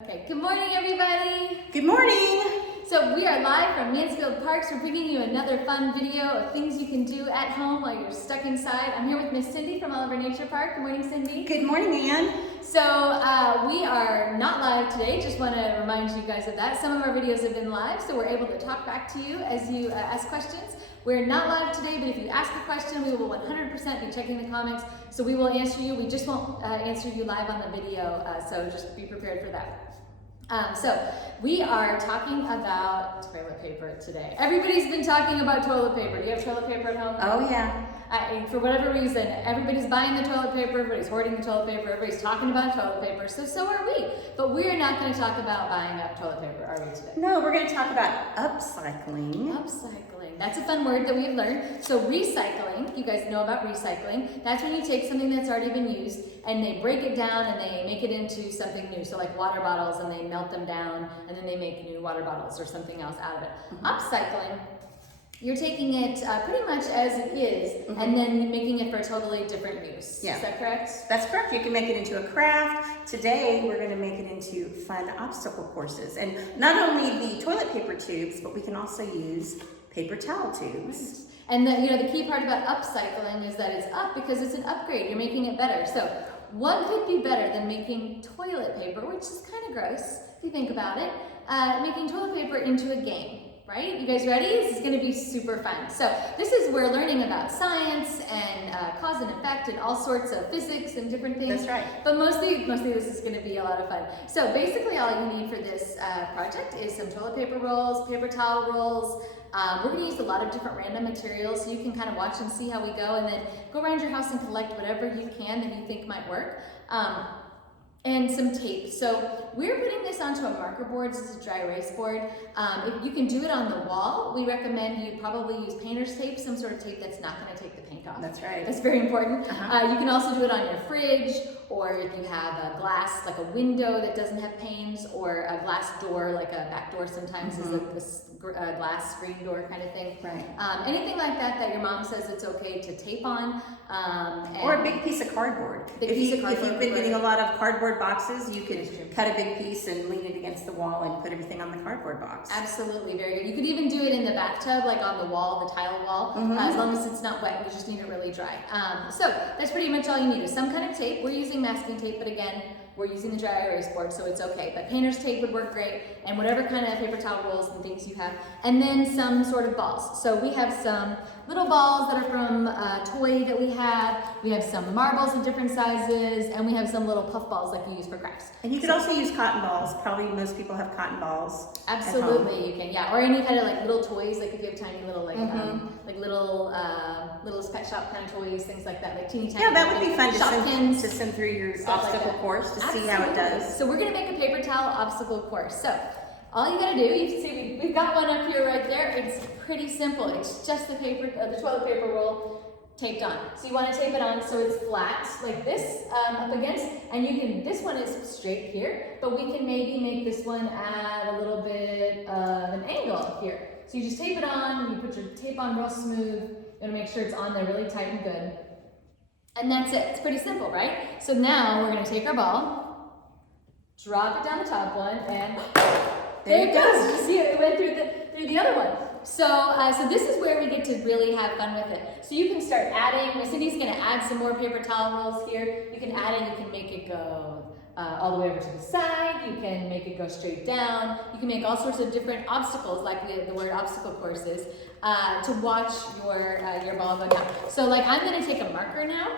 Okay, good morning everybody! Good morning! So we are live from Mansfield Parks. We're bringing you another fun video of things you can do at home while you're stuck inside. I'm here with Miss Cindy from Oliver Nature Park. Good morning, Cindy. Good morning, Ann. So we are not live today. Just want to remind you guys of that. Some of our videos have been live, so we're able to talk back to you as you ask questions. We're not live today, but if you ask a question, we will 100% be checking the comments. So we will answer you. We just won't answer you live on the video, so just be prepared for that. So we are talking about toilet paper today. Everybody's been talking about toilet paper. Do you have toilet paper at home? Oh yeah. For whatever reason, everybody's buying the toilet paper, everybody's hoarding the toilet paper, everybody's talking about toilet paper, so are we. But we're not going to talk about buying up toilet paper, are we today? No, we're going to talk about upcycling. Upcycling. That's a fun word that we've learned. So recycling, you guys know about recycling. That's when you take something that's already been used and they break it down and they make it into something new. So like water bottles, and they melt them down and then they make new water bottles or something else out of it. Mm-hmm. Upcycling, you're taking it pretty much as it is, mm-hmm. and then making it for a totally different use. Yeah. Is that correct? That's correct. You can make it into a craft. Today, we're going to make it into fun obstacle courses. And not only the toilet paper tubes, but we can also use paper towel tubes. Right. And the key part about upcycling is that it's up because it's an upgrade. You're making it better. So what could be better than making toilet paper, which is kind of gross if you think about it, making toilet paper into a game. Right? You guys ready? This is going to be super fun. So this is where learning about science and cause and effect and all sorts of physics and different things. That's right. But mostly this is going to be a lot of fun. So basically all you need for this project is some toilet paper rolls, paper towel rolls. We're going to use a lot of different random materials so you can kind of watch and see how we go, and then go around your house and collect whatever you can that you think might work. And some tape. So we're putting this onto a marker board. This is a dry erase board. If you can do it on the wall, we recommend you probably use painter's tape, some sort of tape that's not going to take the paint off. That's right. That's very important. You can also do it on your fridge, or if you have a glass, like a window that doesn't have panes, or a glass door, like a back door sometimes is a glass screen door kind of thing. Right. Anything like that that your mom says it's okay to tape on. Or a big piece of cardboard. If you've been getting a lot of cardboard boxes, you could cut a big piece and lean it against the wall and put everything on the cardboard box. Absolutely, very good. You could even do it in the bathtub, like on the wall, the tile wall, as long as it's not wet. You just need it really dry. So that's pretty much all you need is some kind of tape. We're using masking tape, but again, we're using the dry erase board, so it's okay. But painter's tape would work great, and whatever kind of paper towel rolls and things you have. And then some sort of balls. So we have some little balls that are from a toy that we have. We have some marbles in different sizes, and we have some little puff balls like you use for crafts. And you could also use cotton balls. Probably most people have cotton balls. Absolutely, you can, yeah. Or any kind of like little toys, like if you have tiny little like little pet shop kind of toys, things like that, like teeny tiny. Yeah, that would be fun to send through your obstacle course to see how it does. So we're gonna make a paper towel obstacle course. So all you gotta do, you can see we've got one up here right there. It's pretty simple. It's just the toilet paper roll taped on. So you want to tape it on so it's flat like this up against, and this one is straight here, but we can maybe make this one add a little bit of an angle here. So you just tape it on, you put your tape on real smooth, you want to make sure it's on there really tight and good. And that's it. It's pretty simple, right? So now we're going to take our ball, drop it down the top one, and there it goes. You see it went through the other one. So this is where we get to really have fun with it. So you can start adding. Cindy's going to add some more paper towel rolls here. You can add it. You can make it go all the way over to the side. You can make it go straight down. You can make all sorts of different obstacles, like the word obstacle courses, to watch your ball go down. So like I'm going to take a marker now,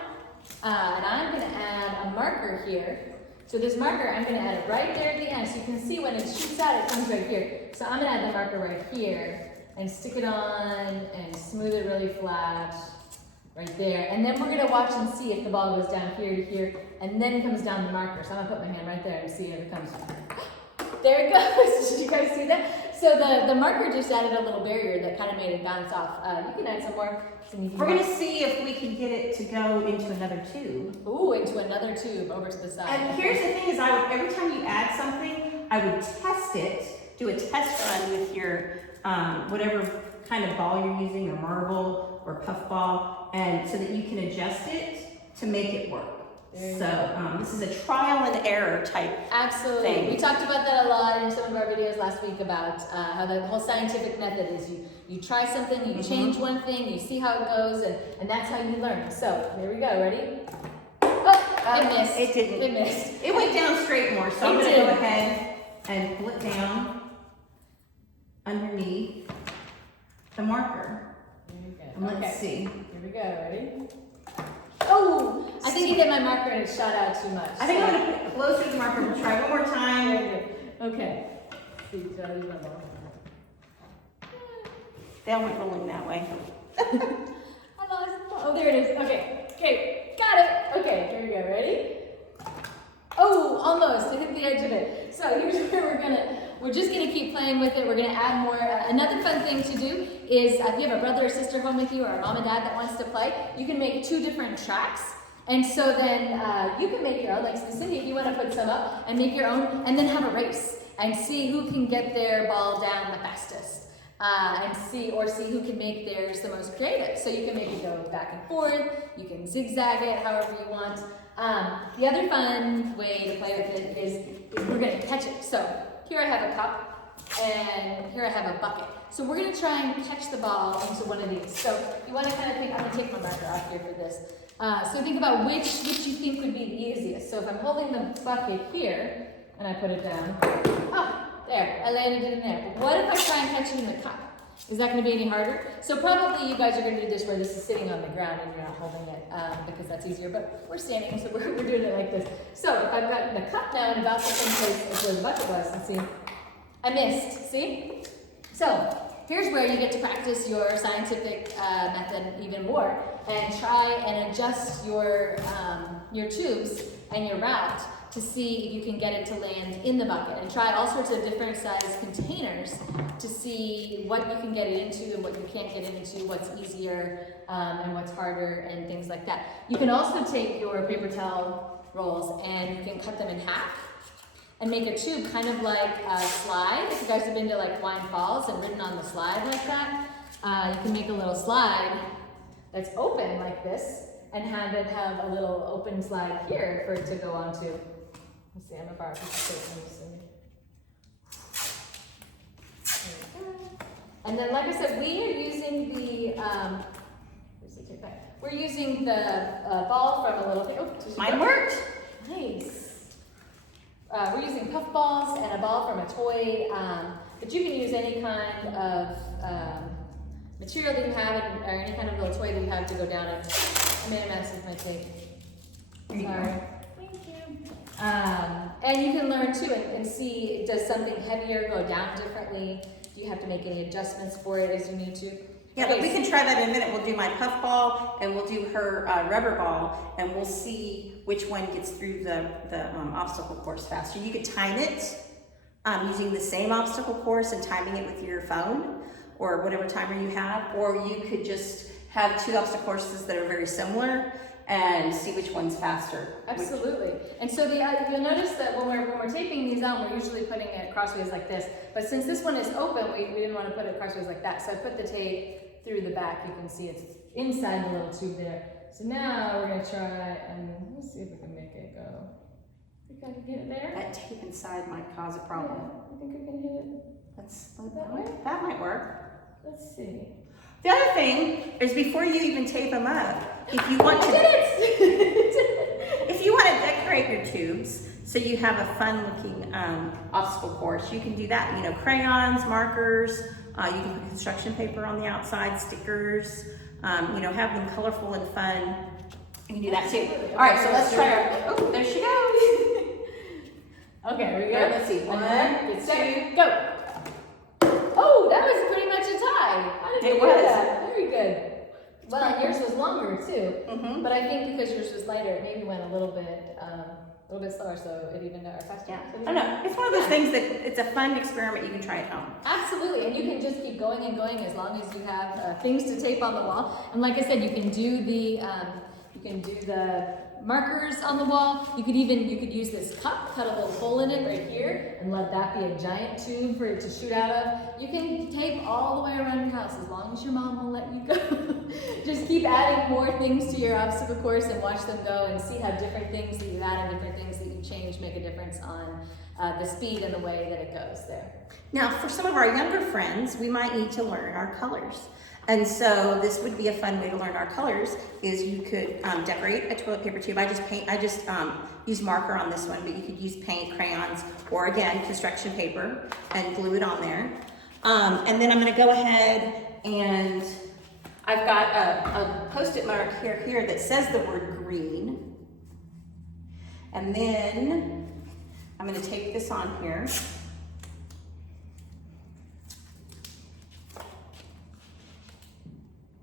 and I'm going to add a marker here. So this marker, I'm going to add it right there at the end, so you can see when it shoots out, it comes right here. So I'm going to add the marker right here, and stick it on, and smooth it really flat, right there. And then we're going to watch and see if the ball goes down here to here, and then comes down the marker. So I'm going to put my hand right there and see if it comes. There it goes. Did you guys see that? So the marker just added a little barrier that kind of made it bounce off. You can add some more. We're going to see if we can get it to go into another tube. Ooh, into another tube over to the side. And here's the thing is every time you add something, I would test it, do a test run with your whatever kind of ball you're using, or marble or puff ball, and so that you can adjust it to make it work. So this is a trial and error type. Absolutely. Thing. We talked about that a lot in some of our videos last week about how the whole scientific method is you try something, you change one thing, you see how it goes, and that's how you learn. So here we go. Ready? Oh, it missed. It didn't. It missed. It went down straight more, so I'm going to go ahead and pull it down underneath the marker. There we go. And let's see. Here we go. Ready? Oh, I think you hit my marker and it shot out too much. I think I'm going to put it closer to the marker. We'll try one more time. Very good. Okay. See, should I leave my ball? That went rolling that way. I lost the ball. Oh, there it is. Okay. Okay. Got it. Okay. Here we go. Ready? Oh, almost. I hit the edge of it. So here's where we're just gonna keep playing with it. We're gonna add more. Another fun thing to do is if you have a brother or sister home with you or a mom and dad that wants to play, you can make 2 different tracks. And so then you can make your own, like Cindy, if you want to put some up and make your own, and then have a race and see who can get their ball down the fastest. And see who can make theirs the most creative. So you can make it go back and forth, you can zigzag it however you want. The other fun way to play with it is we're going to catch it. So here I have a cup and here I have a bucket. So we're going to try and catch the ball into one of these. So you want to kind of think, I'm going to take my marker off here for this. So think about which you think would be the easiest. So if I'm holding the bucket here and I put it down, oh, there, I landed it in there. But what if I try and catch it in the cup? Is that going to be any harder? So probably you guys are going to do this where this is sitting on the ground and you're not holding it because that's easier. But we're standing, so we're doing it like this. So if I've got the cup now in about the same place as where the bucket was, let's see. I missed, see? So here's where you get to practice your scientific method even more and try and adjust your tubes and your route to see if you can get it to land in the bucket, and try all sorts of different size containers to see what you can get it into and what you can't get it into, what's easier and what's harder and things like that. You can also take your paper towel rolls and you can cut them in half and make a tube kind of like a slide. If you guys have been to like Wine Falls and ridden on the slide like that, you can make a little slide that's open like this and have it have a little open slide here for it to go onto. Let's see, I'm gonna borrow a piece of paper. And then, like I said, we are using the we're using the ball from a little thing. Oh, mine worked. Nice. We're using puff balls and a ball from a toy, but you can use any kind of material that you have, or any kind of little toy that you have to go down it. I made a mess with my tape. Sorry. And you can learn too and see, does something heavier go down differently? Do you have to make any adjustments for it as you need to? Yeah, but we can try that in a minute. We'll do my puff ball and we'll do her rubber ball, and we'll see which one gets through the obstacle course faster. You could time it using the same obstacle course and timing it with your phone or whatever timer you have, or you could just have 2 obstacle courses that are very similar and see which one's faster. Absolutely. And so you'll notice that when we're taping these on, we're usually putting it crossways like this. But since this one is open, we didn't want to put it crossways like that. So I put the tape through the back. You can see it's inside the little tube there. So now we're going to try and let's see if we can make it go. Think I can get it there? That tape inside might cause a problem. Yeah, I think I can hit it. That might work. Let's see. The other thing is, before you even tape them up, if you want to, if you want to decorate your tubes so you have a fun-looking obstacle course, you can do that. You know, crayons, markers. You can put construction paper on the outside, stickers. You know, have them colorful and fun. You can do that too. All right, so let's try our. Oh, there she goes. Okay, here we go. Right, let's see. 1, 2, go. Oh, that was pretty much a tie. How did you do that? Very good. Well, and yours was longer too. Mm-hmm. But I think because yours was lighter, it maybe went a little bit slower, so it evened out faster. Yeah. I know. It's one of those things that it's a fun experiment you can try at home. Absolutely, and you can just keep going and going as long as you have things to tape on the wall. And like I said, you can do the markers on the wall. You could use this cup, cut a little hole in it right here, and let that be a giant tube for it to shoot out of. You can tape all the way around your house as long as your mom will let you go. Just keep adding more things to your obstacle course and watch them go and see how different things that you add and different things that you change make a difference on the speed and the way that it goes there. Now, for some of our younger friends, we might need to learn our colors. And so this would be a fun way to learn our colors, is you could decorate a toilet paper tube. I just use marker on this one, but you could use paint, crayons, or again, construction paper, and glue it on there. And then I'm gonna go ahead and I've got a Post-it mark here that says the word green. And then I'm gonna take this on here.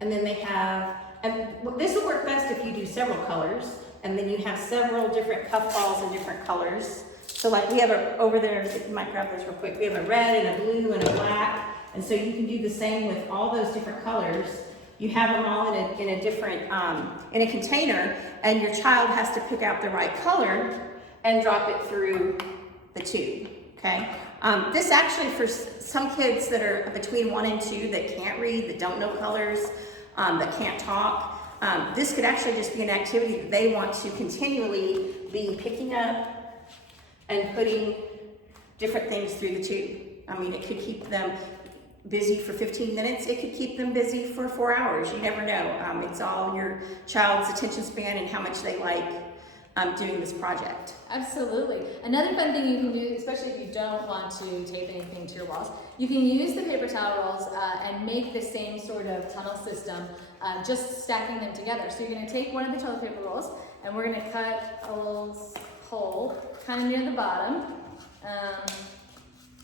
And then they have, and this will work best if you do several colors, and then you have several different puffballs in different colors. So like we have over there, you might grab those real quick, we have a red and a blue and a black, and so you can do the same with all those different colors. You have them all in a different, in a container, and your child has to pick out the right color and drop it through the tube, okay? This actually, for some kids that are between 1 and 2 that can't read, that don't know colors, that can't talk, this could actually just be an activity that they want to continually be picking up and putting different things through the tube. I mean, it could keep them busy for 15 minutes. It could keep them busy for 4 hours. You never know. It's all your child's attention span and how much they like doing this project. Absolutely. Another fun thing you can do, especially if you don't want to tape anything to your walls, you can use the paper towel rolls and make the same sort of tunnel system, just stacking them together. So you're going to take one of the toilet paper rolls and we're going to cut a little hole kind of near the bottom.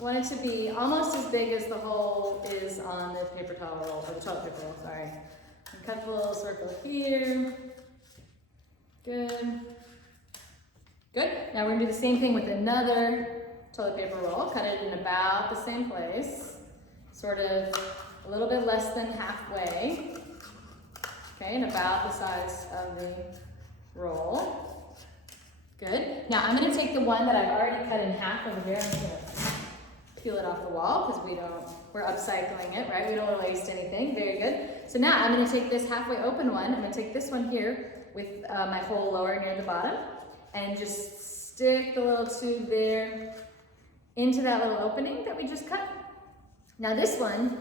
Want it to be almost as big as the hole is on the paper towel roll, or the toilet paper roll, sorry. And cut the little circle here. Good. Good. Now we're gonna do the same thing with another toilet paper roll. Cut it in about the same place, sort of a little bit less than halfway. Okay, and about the size of the roll. Good. Now I'm gonna take the one that I've already cut in half over here. I'm just gonna peel it off the wall because we're upcycling it, right? We don't want to waste anything. Very good. So now I'm going to take this halfway open one. I'm going to take this one here with my hole lower near the bottom and just stick the little tube there into that little opening that we just cut. Now this one,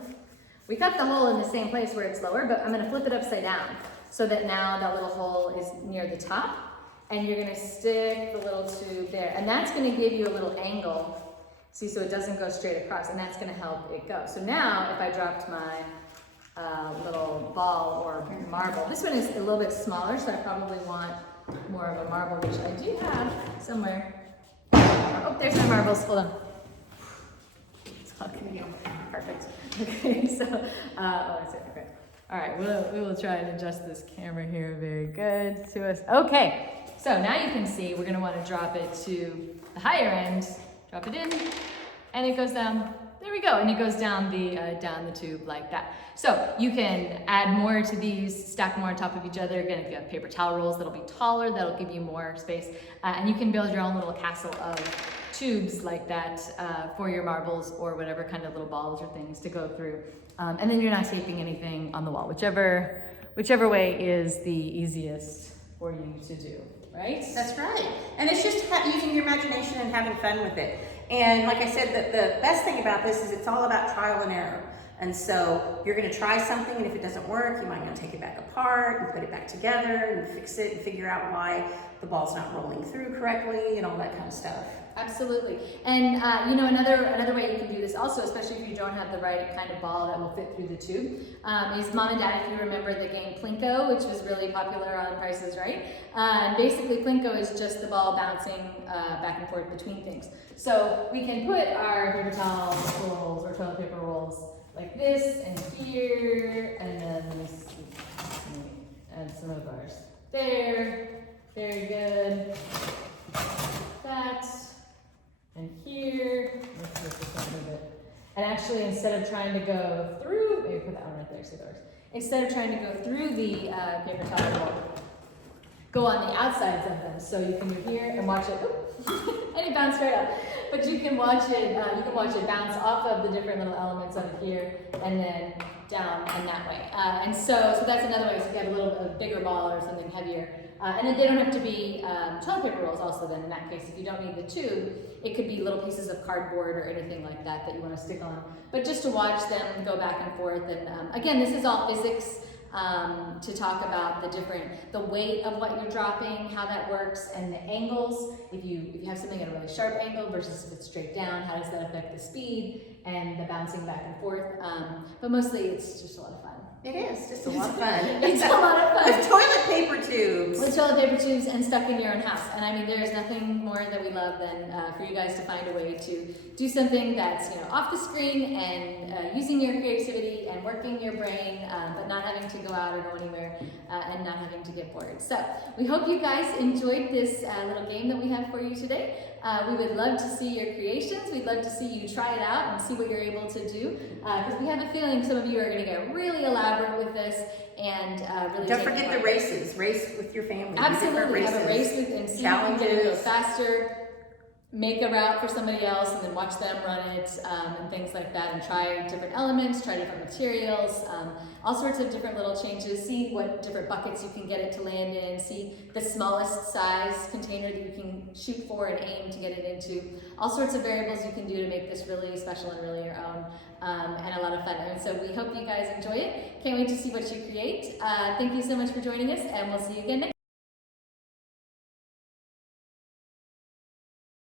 we cut the hole in the same place where it's lower, but I'm going to flip it upside down so that now that little hole is near the top, and you're going to stick the little tube there, and that's going to give you a little angle. See, so it doesn't go straight across, and that's gonna help it go. So now, if I dropped my little ball or marble, this one is a little bit smaller, so I probably want more of a marble, which I do have somewhere. Oh, there's my marbles, hold on. Okay, perfect. Okay, so, oh, that's it, okay. All right, we will try and adjust this camera here, very good to us. Okay, so now you can see, we're gonna wanna drop it to the higher end. Drop it in, and it goes down. There we go, and it goes down the tube like that. So you can add more to these, stack more on top of each other. Again, if you have paper towel rolls, that'll be taller, that'll give you more space, and you can build your own little castle of tubes like that for your marbles or whatever kind of little balls or things to go through. And then you're not taping anything on the wall, whichever way is the easiest for you to do. Right? That's right. And it's just using your imagination and having fun with it. And like I said, the best thing about this is it's all about trial and error. And so you're going to try something, and if it doesn't work, you might want to take it back apart and put it back together and fix it and figure out why the ball's not rolling through correctly and all that kind of stuff. Absolutely. And you know, another way you can do this also, especially if you don't have the right kind of ball that will fit through the tube, is Mom and Dad, if you remember the game Plinko, which was really popular on Price is Right. And basically Plinko is just the ball bouncing back and forth between things. So we can put our paper towel rolls or toilet paper rolls like this and here, and then this, add some of ours there. Very good. That. And here, let's move this up a bit. And actually, instead of trying to go through, maybe put that one right there so it works. Instead of trying to go through the paper towel roll, go on the outsides of them. So you can do here and watch it, and it bounced right up. But you can watch it bounce off of the different little elements of here and then down and that way. And so that's another way. So if you have a bigger ball or something heavier. And then they don't have to be toilet paper rolls also then in that case. If you don't need the tube, it could be little pieces of cardboard or anything like that that you want to stick on. But just to watch them go back and forth. And again, this is all physics. To talk about the weight of what you're dropping, how that works, and the angles. If you have something at a really sharp angle versus if it's straight down, how does that affect the speed and the bouncing back and forth? But mostly it's just a lot of fun. It is just a lot of fun. It's a lot of fun. With toilet paper tubes. With toilet paper tubes and stuck in your own house. And I mean, there is nothing more that we love than for you guys to find a way to do something that's off the screen and using your creativity and working your brain, but not having to go out or go anywhere and not having to get bored. So we hope you guys enjoyed this little game that we have for you today. We would love to see your creations. We'd love to see you try it out and see what you're able to do. Because we have a feeling some of you are going to get really elaborate with this and really don't forget the races. Race with your family. Absolutely. Have a race with and see if you can go faster. Make a route for somebody else and then watch them run it and things like that, and try different elements, try different materials, all sorts of different little changes. See what different buckets you can get it to land in. See the smallest size container that you can shoot for and aim to get it into. All sorts of variables you can do to make this really special and really your own, and a lot of fun. And so we hope you guys enjoy it. Can't wait to see what you create. Thank you so much for joining us, and we'll see you again next time.